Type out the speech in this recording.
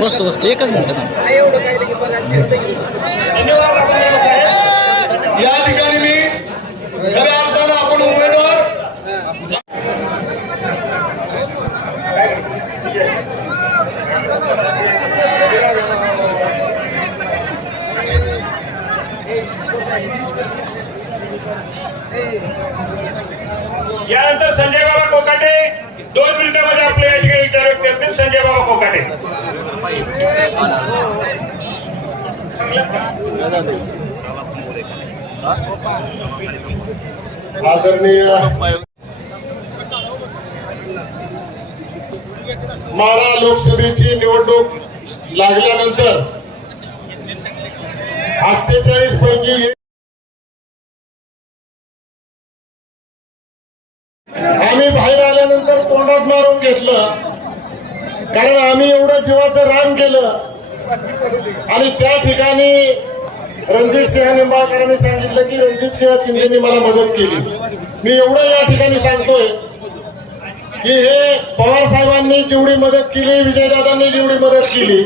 बसतो एकच मिनिट या ठिकाणी मी खऱ्या अर्थानं आपण उमेदवार यानंतर संजय बाबा कोकाटे 2 मिनिटांमध्ये आपल्या या ठिकाणी विचार व्यक्त करतील. संजय बाबा कोकाटे. आदरणीय माढा लोकसभेची निवडणूक लागल्यानंतर 48 पैकी आम्ही बाहेर आल्यानंतर तोंडात मारून घेतलं, कारण आम्ही एवढं जीवाचं रान केलं. आणि त्या ठिकाणी रणजित सिंह निंबाळकरांनी सांगितलं की रणजित सिंह शिंदेनी मला मदत केली. मी एवढं या ठिकाणी सांगतोय की हे पवार साहेबांनी जेवढी मदत केली, विजयदादांनी जेवढी मदत केली,